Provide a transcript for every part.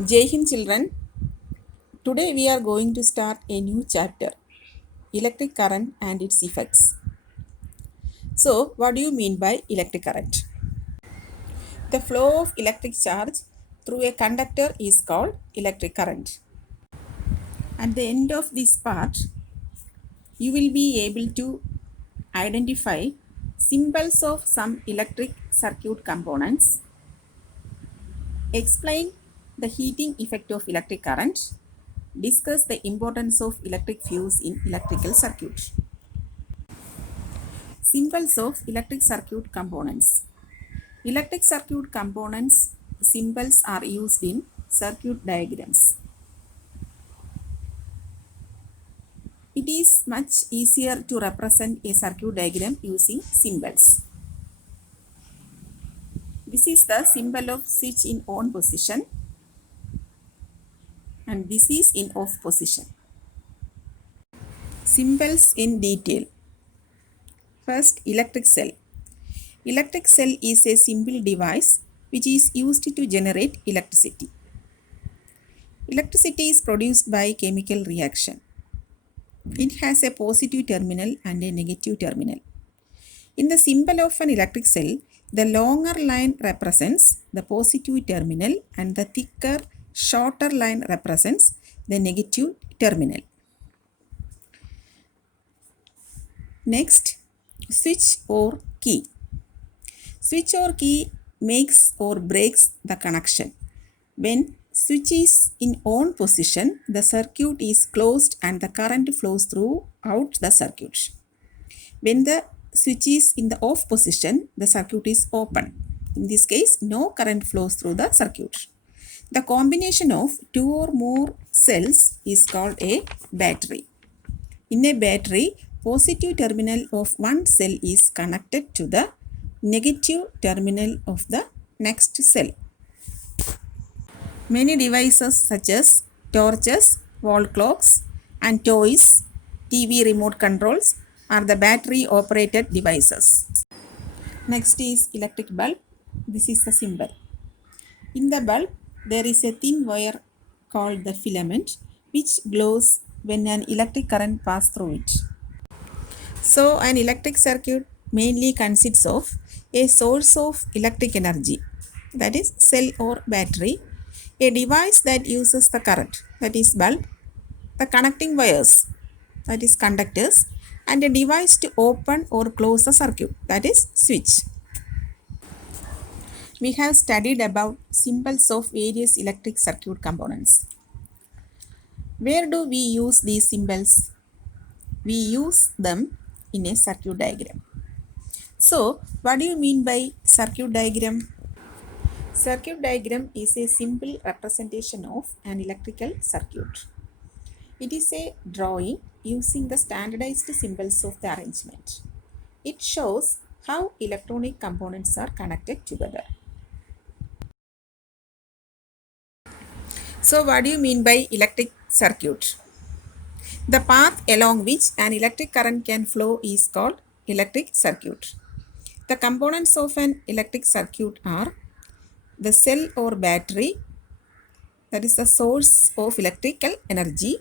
Jai Hind children, today we are going to start a new chapter, electric current and its effects. So, what do you mean by electric current? The flow of electric charge through a conductor is called electric current. At the end of this part, you will be able to identify symbols of some electric circuit components, explain the heating effect of electric current, discuss the importance of electric fuse in electrical circuit. Symbols of electric circuit components. Electric circuit components symbols are used in circuit diagrams. It is much easier to represent a circuit diagram using symbols. This is the symbol of switch in on position and this is in off position. Symbols in detail. First, electric cell. Electric cell is a simple device which is used to generate electricity. Electricity is produced by chemical reaction. It has a positive terminal and a negative terminal. In the symbol of an electric cell, the longer line represents the positive terminal and the thicker, shorter line represents the negative terminal. Next, switch or key. Switch or key makes or breaks the connection. When switch is in on position, the circuit is closed and the current flows throughout the circuit. When the switch is in the off position, the circuit is open. In this case, no current flows through the circuit. The combination of two or more cells is called a battery. In a battery, positive terminal of one cell is connected to the negative terminal of the next cell. Many devices such as torches, wall clocks, and toys, TV remote controls are the battery operated devices. Next is electric bulb. This is the symbol. In the bulb, there is a thin wire called the filament which glows when an electric current passes through it. So, an electric circuit mainly consists of a source of electric energy, that is cell or battery, a device that uses the current, that is bulb, the connecting wires, that is conductors, and a device to open or close the circuit, that is switch. We have studied about symbols of various electric circuit components. Where do we use these symbols? We use them in a circuit diagram. So, what do you mean by circuit diagram? Circuit diagram is a simple representation of an electrical circuit. It is a drawing using the standardized symbols of the arrangement. It shows how electronic components are connected together. So, what do you mean by electric circuit? The path along which an electric current can flow is called electric circuit. The components of an electric circuit are the cell or battery, that is the source of electrical energy,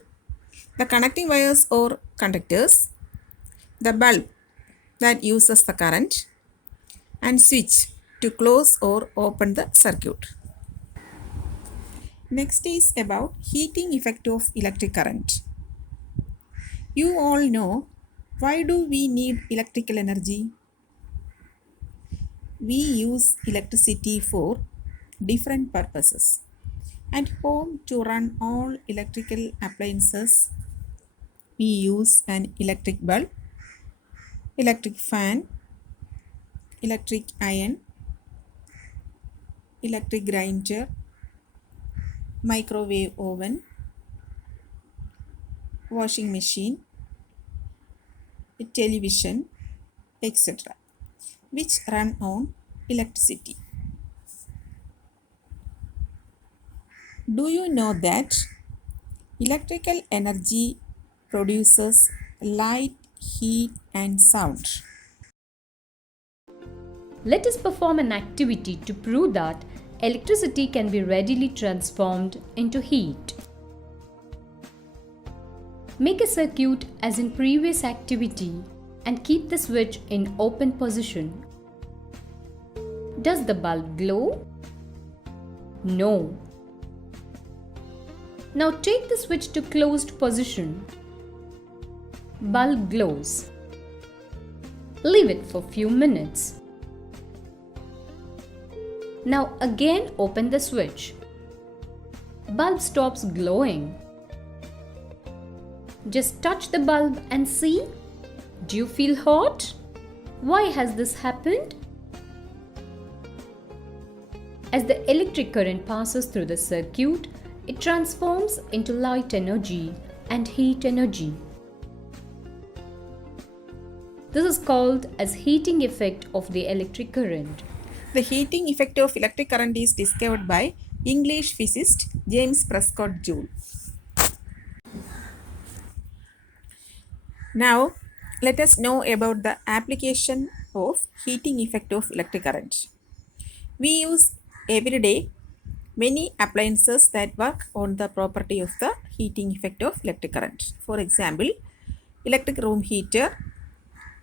the connecting wires or conductors, the bulb that uses the current, and switch to close or open the circuit. Next is about heating effect of electric current. You all know, why do we need electrical energy? We use electricity for different purposes. At home, to run all electrical appliances, we use an electric bulb, electric fan, electric iron, electric grinder, microwave oven, washing machine, television, etc., which run on electricity. Do you know that electrical energy produces light, heat, and sound? Let us perform an activity to prove that electricity can be readily transformed into heat. Make a circuit as in previous activity and keep the switch in open position. Does the bulb glow? No. Now take the switch to closed position. Bulb glows. Leave it for few minutes. Now again open the switch. Bulb stops glowing. Just touch the bulb and see. Do you feel hot? Why has this happened? As the electric current passes through the circuit, it transforms into light energy and heat energy. This is called as heating effect of the electric current. The heating effect of electric current is discovered by English physicist James Prescott Joule. Now, let us know about the application of heating effect of electric current. We use every day many appliances that work on the property of the heating effect of electric current. For example, electric room heater,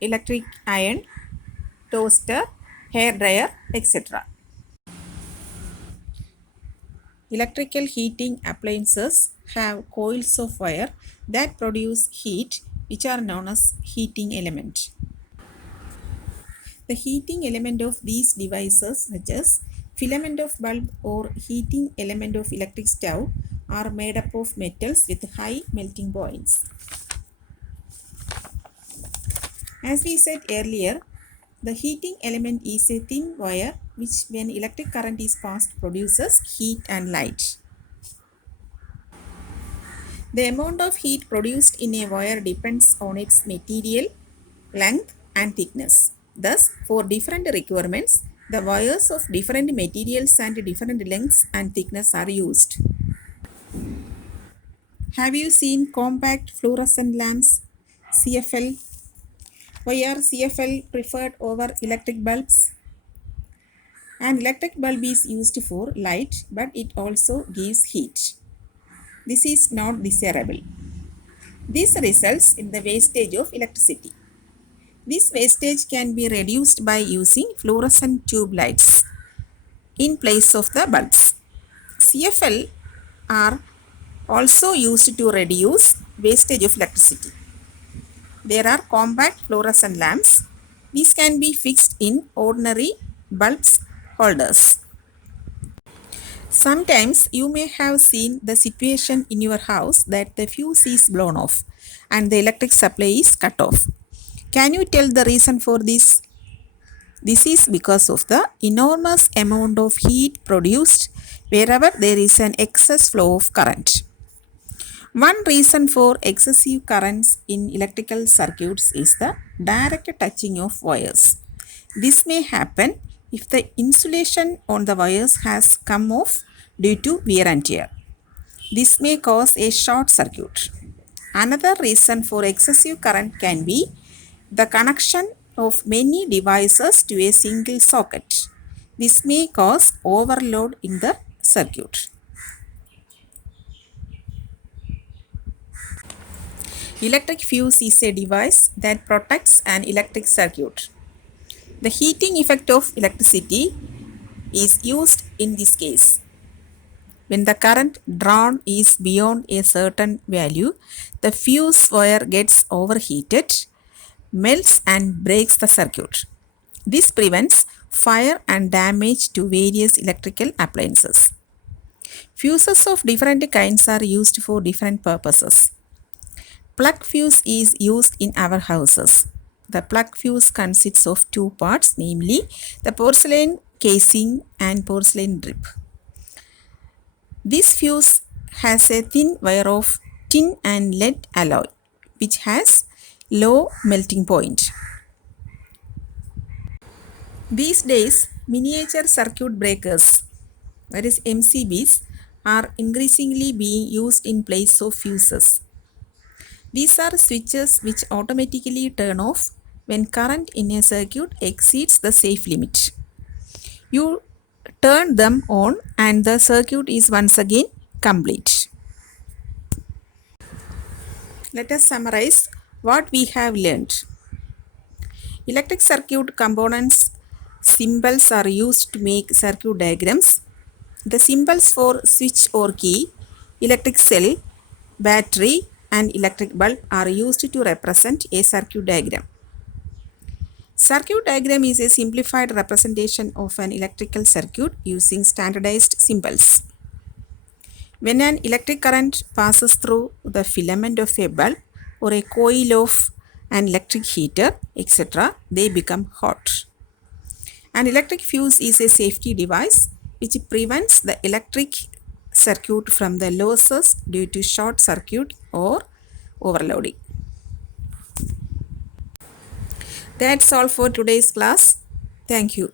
electric iron, toaster, hair dryer, etc. Electrical heating appliances have coils of wire that produce heat, which are known as heating element. The heating element of these devices, such as filament of bulb or heating element of electric stove, are made up of metals with high melting points. As we said earlier, the heating element is a thin wire which, when electric current is passed, produces heat and light. The amount of heat produced in a wire depends on its material, length and thickness. Thus, for different requirements, the wires of different materials and different lengths and thickness are used. Have you seen compact fluorescent lamps, CFL? Why are CFL preferred over electric bulbs? An electric bulb is used for light, but it also gives heat. This is not desirable. This results in the wastage of electricity. This wastage can be reduced by using fluorescent tube lights in place of the bulbs. CFL are also used to reduce wastage of electricity. There are compact fluorescent lamps. These can be fixed in ordinary bulbs holders. Sometimes you may have seen the situation in your house that the fuse is blown off and the electric supply is cut off. Can you tell the reason for this? This is because of the enormous amount of heat produced wherever there is an excess flow of current. One reason for excessive currents in electrical circuits is the direct touching of wires. This may happen if the insulation on the wires has come off due to wear and tear. This may cause a short circuit. Another reason for excessive current can be the connection of many devices to a single socket. This may cause overload in the circuit. Electric fuse is a device that protects an electric circuit. The heating effect of electricity is used in this case. When the current drawn is beyond a certain value, the fuse wire gets overheated, melts and breaks the circuit. This prevents fire and damage to various electrical appliances. Fuses of different kinds are used for different purposes. Plug fuse is used in our houses. The plug fuse consists of two parts, namely the porcelain casing and porcelain drip. This fuse has a thin wire of tin and lead alloy, which has low melting point. These days, miniature circuit breakers, that is MCBs, are increasingly being used in place of fuses. These are switches which automatically turn off when current in a circuit exceeds the safe limit. You turn them on and the circuit is once again complete. Let us summarize what we have learned. Electric circuit components symbols are used to make circuit diagrams. The symbols for switch or key, electric cell, battery and electric bulb are used to represent a circuit diagram. Circuit diagram is a simplified representation of an electrical circuit using standardized symbols. When an electric current passes through the filament of a bulb or a coil of an electric heater, etc., they become hot. An electric fuse is a safety device which prevents the electric circuit from the losses due to short circuit or overloading. That's all for today's class. Thank you.